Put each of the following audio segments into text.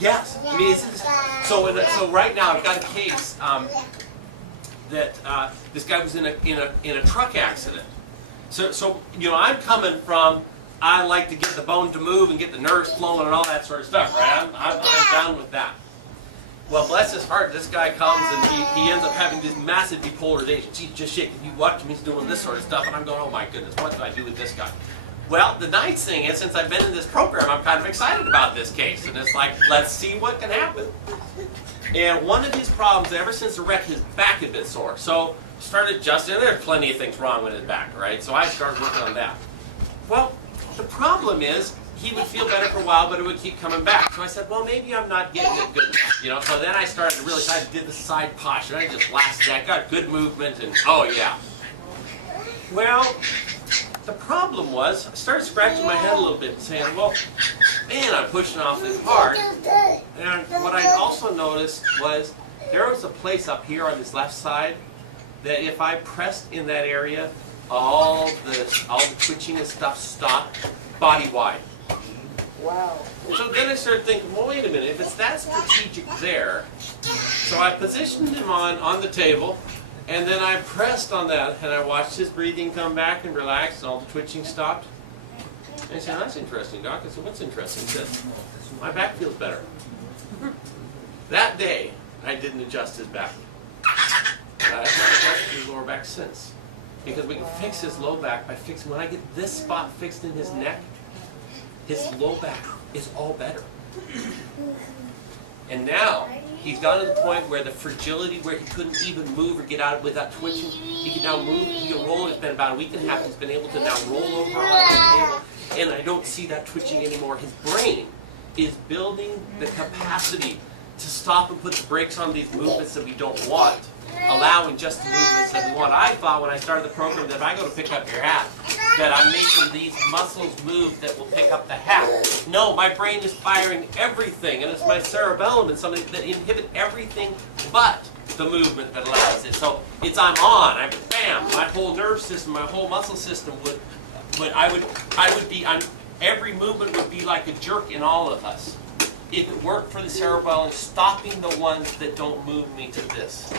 Yes. I mean, so right now I've got a case that this guy was in a truck accident. So you know, I'm coming from, I like to get the bone to move and get the nerves flowing and all that sort of stuff, right? I'm down with that. Well, bless his heart, this guy comes and he ends up having this massive depolarization. He's just shaking. You watch him, he's doing this sort of stuff, and I'm going, oh my goodness, what do I do with this guy? Well, the nice thing is, since I've been in this program, I'm kind of excited about this case. And it's like, let's see what can happen. And one of his problems, ever since the wreck, his back had been sore. So started adjusting, and there are plenty of things wrong with his back, right? So I started working on that. Well, the problem is, he would feel better for a while, but it would keep coming back. So I said, well, maybe I'm not getting it good enough, you know. So then I started to really, I did the side posture. I just blasted that, got good movement, and oh yeah. Well, the problem was, I started scratching my head a little bit and saying, well, man, I'm pushing off this hard. And what I also noticed was, there was a place up here on this left side that if I pressed in that area, all the twitching and stuff stopped body-wide. Wow. So then I started thinking, well, wait a minute, if it's that strategic there, so I positioned him on the table, and then I pressed on that, and I watched his breathing come back and relax, and all the twitching stopped. And he said, that's interesting, Doc. I said, what's interesting? He said, my back feels better. That day, I didn't adjust his back. I've not adjusted his lower back since. Because we can fix his low back by fixing, when I get this spot fixed in his neck, his low back is all better. And now, he's gotten to the point where the fragility, where he couldn't even move or get out of without twitching, he can now move, he can roll. It's been about a week and a half, he's been able to now roll over on the table, and I don't see that twitching anymore. His brain is building the capacity to stop and put the brakes on these movements that we don't want, allowing just the movements that we want. I thought when I started the program that if I go to pick up your hat, that I'm making these muscles move that will pick up the hat. No, my brain is firing everything, and it's my cerebellum and something that inhibit everything but the movement that allows it. So it's I'm on, bam, my whole nerve system, my whole muscle system every movement would be like a jerk in all of us. If it worked for the cerebellum, stopping the ones that don't move me to this.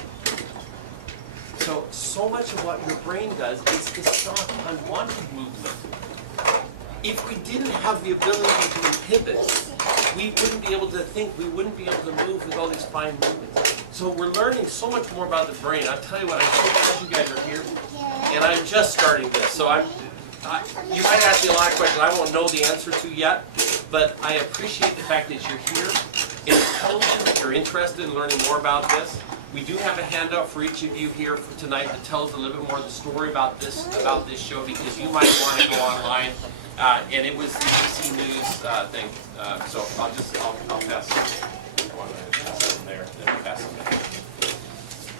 So much of what your brain does is to stop unwanted movement. If we didn't have the ability to inhibit, we wouldn't be able to think, we wouldn't be able to move with all these fine movements. So we're learning so much more about the brain. I'll tell you what, I'm so glad you guys are here, and I'm just starting this. So you might ask me a lot of questions I won't know the answer to yet, but I appreciate the fact that you're here. It tells you that you're interested in learning more about this. We do have a handout for each of you here for tonight that tells a little bit more of the story about this show, because you might want to go online. And it was the ABC News thing. So I'll pass it there. Then we'll pass it there.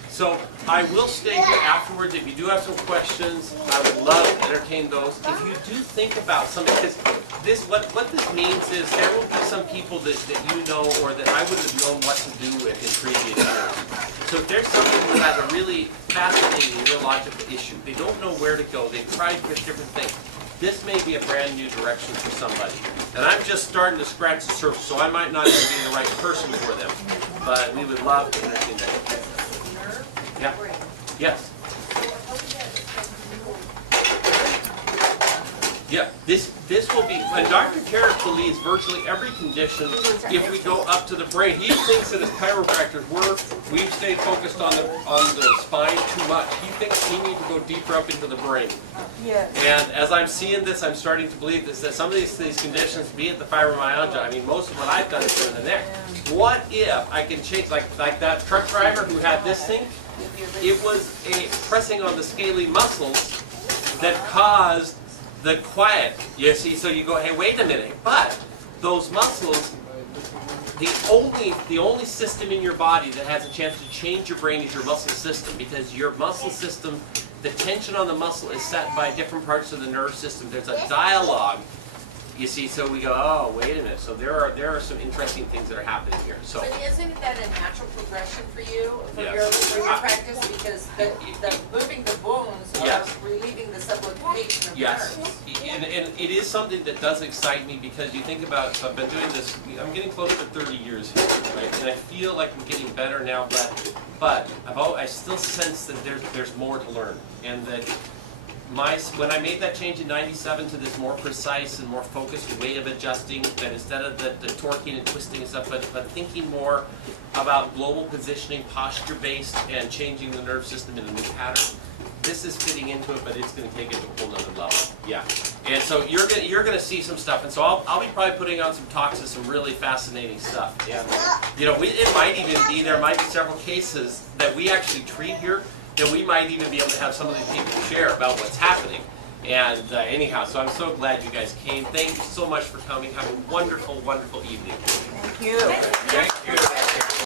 So I will stay here afterwards. If you do have some questions, I would love to entertain those. If you do think about something, because what this means is there will be some people that you know or that I wouldn't have known what to do with in previous years. So if there's somebody who has a really fascinating neurological issue, they don't know where to go, they've tried different things, this may be a brand new direction for somebody. And I'm just starting to scratch the surface, so I might not even be the right person for them. But we would love to entertain them. Yeah. Yes. Yeah. This will be, when Dr. Carrick believes virtually every condition, if we go up to the brain, he thinks that as chiropractors we've stayed focused on the spine too much. He thinks we need to go deeper up into the brain. Yes. And as I'm seeing this, I'm starting to believe this, that some of these conditions, be it the fibromyalgia, I mean, most of what I've done is in the neck. What if I can change, like that truck driver who had this thing? It was a pressing on the scaly muscles that caused the quiet. You see, so you go, hey, wait a minute. But those muscles, the only system in your body that has a chance to change your brain is your muscle system, because your muscle system, the tension on the muscle is set by different parts of the nerve system. There's a dialogue You see, so we go, oh, wait a minute. So there are some interesting things that are happening here. So But isn't that a natural progression for you, for Yes. your practice? Because the moving the bones Yes. are relieving the subluxation of yes, nerves. and it is something that does excite me because you think about. So I've been doing this. I'm getting closer to 30 years here, right? And I feel like I'm getting better now, but I still sense that there's more to learn, and that. When I made that change in '97 to this more precise and more focused way of adjusting, that instead of the torquing and twisting and stuff, but thinking more about global positioning, posture-based, and changing the nerve system in a new pattern, this is fitting into it, but it's going to take it to a whole nother level. Yeah, and so you're gonna see some stuff, and so I'll be probably putting on some talks of some really fascinating stuff. And it might even be there might be several cases that we actually treat here. Then we might even be able to have some of these people share about what's happening. And anyhow, so I'm so glad you guys came. Thank you so much for coming. Have a wonderful, wonderful evening. Thank you. Thank you.